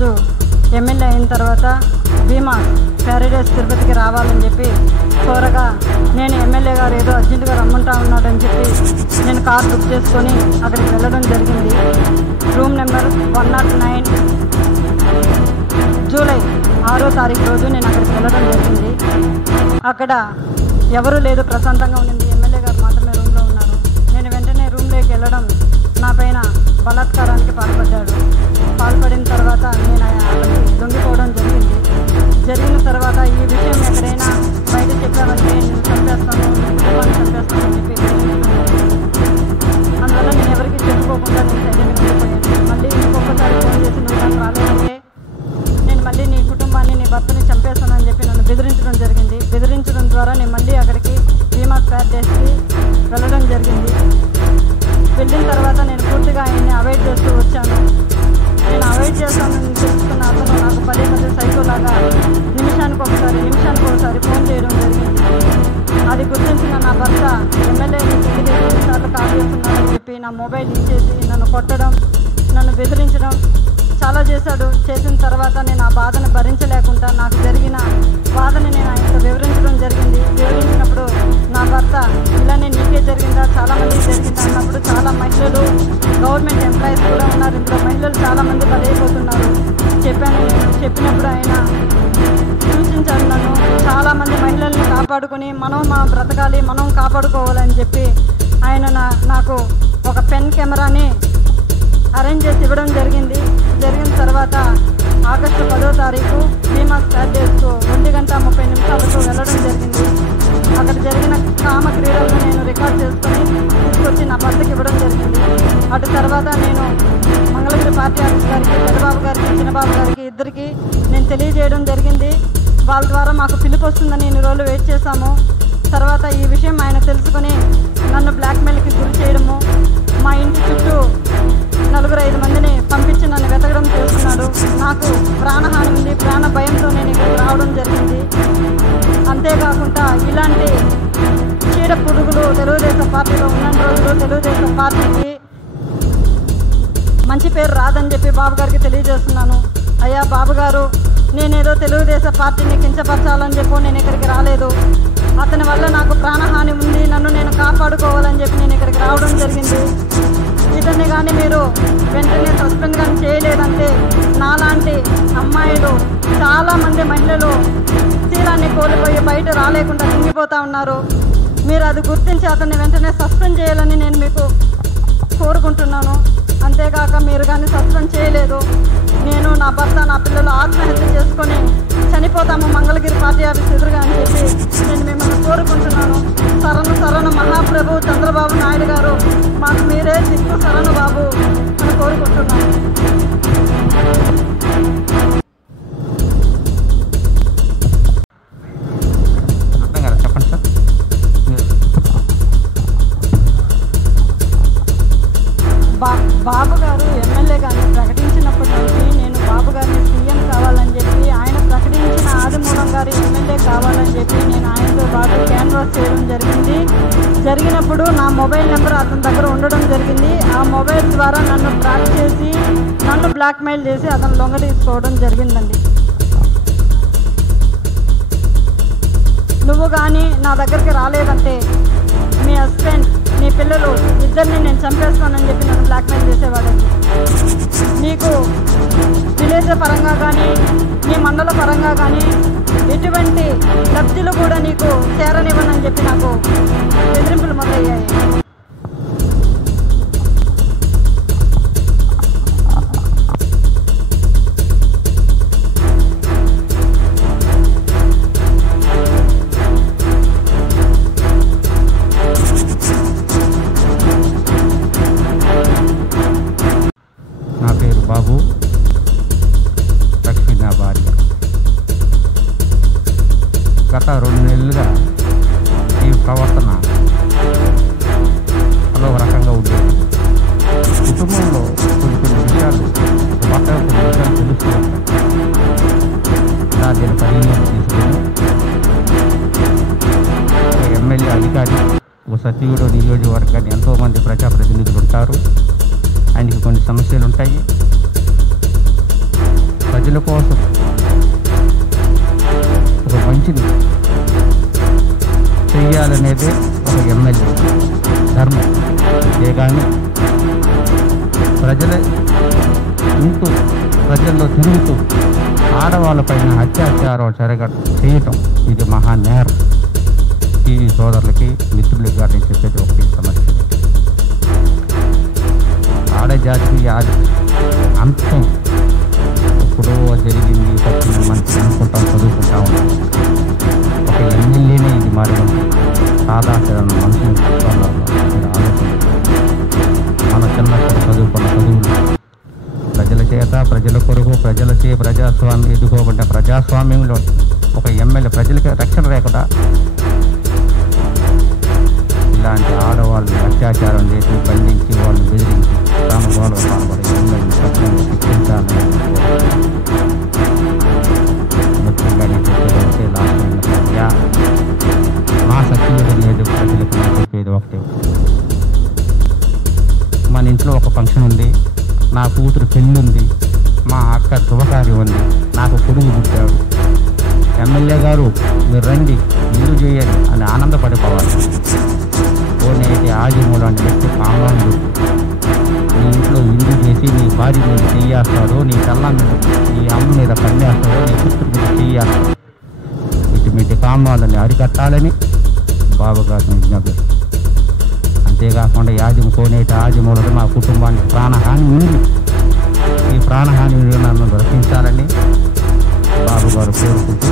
ఈరోజు ఎమ్మెల్యే అయిన తర్వాత భీమా ప్యారడైస్ తిరుపతికి రావాలని చెప్పి కోరగా నేను ఎమ్మెల్యే గారు ఏదో అర్జెంటుగా రమ్మంటా ఉన్నాడని చెప్పి నేను కార్ బుక్ చేసుకొని అక్కడికి వెళ్ళడం జరిగింది. రూమ్ నెంబర్ 109 జూలై 6వ తారీఖు రోజు నేను అక్కడికి వెళ్ళడం జరిగింది. అక్కడ ఎవరూ లేదు, ప్రశాంతంగా ఉండింది. ఎమ్మెల్యే గారు మాత్రమే రూమ్లో ఉన్నారు. నేను వెంటనే రూమ్లోకి వెళ్ళడం నా పైన బలాత్కారానికి పాల్పడిన తర్వాత నేను అక్కడికి లొంగిపోవడం జరిగింది. జరిగిన తర్వాత ఈ విషయం ఎక్కడైనా బయట చెప్పామంటే నేను చంపేస్తాను, కుటుంబాన్ని చంపేస్తాను అని చెప్పి అందువల్ల నేను ఎవరికి చెప్పుకోకుండా నేను సైలెంట్గా ఉండిపోయాను. మళ్ళీ ఇంకొకసారి ఫోన్ చేసి నువ్వు నాకు రాలేదంటే నేను మళ్ళీ నీ కుటుంబాన్ని, నీ భర్తని చంపేస్తానని చెప్పి నన్ను బెదిరించడం జరిగింది. బెదిరించడం ద్వారా నేను మళ్ళీ అక్కడికి భీమా ప్యారడైస్కి వెళ్ళడం జరిగింది. వెళ్ళిన తర్వాత నేను పూర్తిగా ఆయన్ని అవాయిడ్ చేస్తూ వచ్చాను. నేను అవాయిడ్ చేస్తానని తెలుసుకున్న అతను నాకు పదే సైకోలాగా నిమిషానికి ఒకసారి ఫోన్ చేయడం జరిగింది. అది గుర్తించిన నా భర్త ఎమ్మెల్యేని 9 సార్లు కాల్ చేస్తున్నాడని చెప్పి నా మొబైల్ ఇచ్చేసి నన్ను కొట్టడం, నన్ను బెదిరించడం చాలా చేశాడు. చేసిన తర్వాత నేను ఆ బాధను భరించలేకుండా నాకు జరిగిన బాధని నేను ఆయనతో వివరించడం జరిగింది. వివరించినప్పుడు నా భర్త ఇలానే నీకే జరిగిందా, చాలామందికి జరిగిందా అన్నప్పుడు చాలా మహిళలు, గవర్నమెంట్ ఎంప్లాయీస్ కూడా ఉన్నారు, ఇందులో మహిళలు చాలామంది బలైపోతున్నారు చెప్పినప్పుడు ఆయన సూచించారు నన్ను. చాలామంది మహిళల్ని కాపాడుకొని మనం బ్రతకాలి, మనం కాపాడుకోవాలని చెప్పి ఆయన నాకు ఒక పెన్ కెమెరాని అరేంజ్ చేసి ఇవ్వడం జరిగింది. జరిగిన తర్వాత ఆగస్టు 10వ తారీఖు భీమా ప్యారడైస్కు 1:30 వెళ్ళడం జరిగింది. అక్కడ జరిగిన కామ క్రీడలను నేను రికార్డ్ చేసుకొని తీసుకొచ్చి నా భర్తకి ఇవ్వడం జరిగింది. అటు తర్వాత నేను మంగళగిరి పార్టీ ఆఫీస్ గారికి, పెద్దబాబు గారికి, చిన్నబాబు గారికి ఇద్దరికి నేను తెలియజేయడం జరిగింది. వాళ్ళ ద్వారా మాకు పిలుపు వస్తుందని ఇన్ని రోజులు వెయిట్ చేశాము. తర్వాత ఈ విషయం ఆయన తెలుసుకొని నన్ను బ్లాక్మెయిల్కి గురి చేయడము, మా ఇంటి చుట్టూ 4-5 మందిని పంపించి నన్ను వెతకడం చేస్తున్నాడు. నాకు ప్రాణహాని ఉంది, ప్రాణ భయంతో నేను ఇక్కడికి రావడం జరిగింది. అంతేకాకుండా ఇలాంటి చీడ పురుగులు తెలుగుదేశం పార్టీలో ఉన్న రోజులు తెలుగుదేశం పార్టీకి మంచి పేరు రాదని చెప్పి బాబు గారికి తెలియజేస్తున్నాను. అయ్యా బాబు గారు, నేనేదో తెలుగుదేశం పార్టీని కించపరచాలని చెప్పి నేను ఇక్కడికి రాలేదు. అతని వల్ల నాకు ప్రాణహాని ఉంది, నన్ను నేను కాపాడుకోవాలని చెప్పి నేను ఇక్కడికి రావడం జరిగింది. ఇతన్ని కానీ మీరు వెంటనే సస్పెండ్ కానీ చేయలేదంటే నాలాంటి అమ్మాయిలు చాలామంది మహిళలు శీలాన్ని కోల్పోయి బయట రాలేకుండా కుంగిపోతూ ఉన్నారు. మీరు అది గుర్తించి అతన్ని వెంటనే సస్పెండ్ చేయాలని నేను మీకు కోరుకుంటున్నాను. అంతేకాక మీరు కానీ సస్పెండ్ చేయలేదు, నేను, నా భర్త, నా పిల్లలు ఆత్మహత్య చేసుకొని చనిపోతాము మంగళగిరి పార్టీ ఆఫీస్ ఎదురుగా అని చెప్పి నేను మిమ్మల్ని కోరుకుంటున్నాను. శరణు మహాప్రభు చంద్రబాబు నాయుడు గారు, మాకు మీరే దిక్కు శరణు బాబు అని కోరుకుంటున్నాను. చెప్పండి సార్. బాబు గారు ఎమ్మెల్యే గారిని ప్రకటించినప్పటి నుంచి నేను బాబు గారిని సీఎం కావాలని చెప్పి, ఆయన ప్రకటించిన ఆదిమూలం గారు ఎమ్మెల్యే కావాలని చెప్పి నేను ఆయనతో పాటు క్యాన్వాస్ చేయడం జరిగినప్పుడు నా మొబైల్ నెంబర్ అతని దగ్గర ఉండడం జరిగింది. ఆ మొబైల్ ద్వారా నన్ను ట్రాక్ చేసి నన్ను బ్లాక్మెయిల్ చేసి అతను లొంగ తీసుకోవడం జరిగిందండి. నువ్వు కానీ నా దగ్గరికి రాలేదంటే మీ హస్బెండ్, నీ పిల్లలు ఇద్దరిని నేను చంపేస్తానని చెప్పి నన్ను బ్లాక్మెయిల్ చేసేవాడండి. నీకు విలేజ్ పరంగా కానీ నీ మండల పరంగా కానీ ఎటువంటి లబ్ధులు కూడా నీకు చేరనివ్వనని చెప్పి నాకు బెదిరింపులు మొదలయ్యాయి. నా పేరు బాబు, లక్ష్మి నా భార్య. గత 2 నెలలుగా ఈ ప్రవర్తన అదో రకంగా ఉండేది. కుటుంబంలో కొన్ని విషయాలు తెలుస్తూ ఉంటాయి. దీని పరిగణలోకి తీసుకుని ఎమ్మెల్యే అధికారి, ఒక సచివుడు, నియోజకవర్గాన్ని ఎంతోమంది ప్రజాప్రతినిధులు ఉంటారు. ఆయనకి కొన్ని సమస్యలు ఉంటాయి. ప్రజల కోసం ఒక మంచిని చెయ్యాలనేదే ఒక ఎమ్మెల్యే ధర్మం. అంతేగాని ప్రజలే ఉంటూ ప్రజల్లో తిరుగుతూ ఆడవాళ్ళపైన అత్యాచారం చేయటం ఇది మహానేరం. టీవీ సోదరులకి మిత్రులకి కానీ చెప్పేది ఒకటి సమస్య. ఆడజాతికి అంతం ఎప్పుడో జరిగింది, 10 మంది అనుకుంటాం, చదువుకుంటా ఉన్నాం. ఒక ఎమ్మెల్యేనే ఇది మరి సాధారణ మనుషులు ఆలోచన. మన చిన్నప్పుడు చదువుకున్న చదువులు ప్రజల చేత, ప్రజల కొరకు, ప్రజలచే ప్రజాస్వామ్యం ఎదుకోబడ్డ ప్రజాస్వామ్యంలో ఒక ఎమ్మెల్యే ప్రజలకి రక్షణ లేకుండా ఇలాంటి ఆడవాళ్ళని అత్యాచారం చేసి బంధించి వాళ్ళు బెదిరించి రామగోళ పాల్పడే ఎమ్మెల్యే సత్యంగా శిక్షించాలని ముఖ్యంగా నేను చెప్పేదంటే మా సత్యుడు లేదు ప్రజలకు నేను చెప్పేది ఒకటే. మన ఇంట్లో ఒక ఫంక్షన్ ఉంది, నా కూతురు పెళ్ళి ఉంది, మా అక్క శుభకార్యం ఉంది, నాకు కొడుకు పుట్టాడు, ఎమ్మెల్యే గారు మీరు రండి ఇల్లు చేయండి అని ఆనందపడిపోవాలి. పోనేటి ఆదిమూలాన్ని వ్యక్తి కామాలు నీ ఇంట్లో ఇల్లు చేసి నీ భార్య మీద చెయ్యేస్తాడో, నీ కళ్ళ మీద, నీ అమ్మ మీద కన్నేస్తాడో, నీ కూతురు మీద చెయ్యేస్తాడు. ఇటువంటి కామాలని అరికట్టాలని బాబుగారిని విజ్ఞప్తి. అంతేకాకుండా కోనేటి ఆదిమూలతో మా కుటుంబానికి ప్రాణహాని ఉంది. ఈ ప్రాణహాని నన్ను రక్షించాలని బాబు గారు కోరుకుంటూ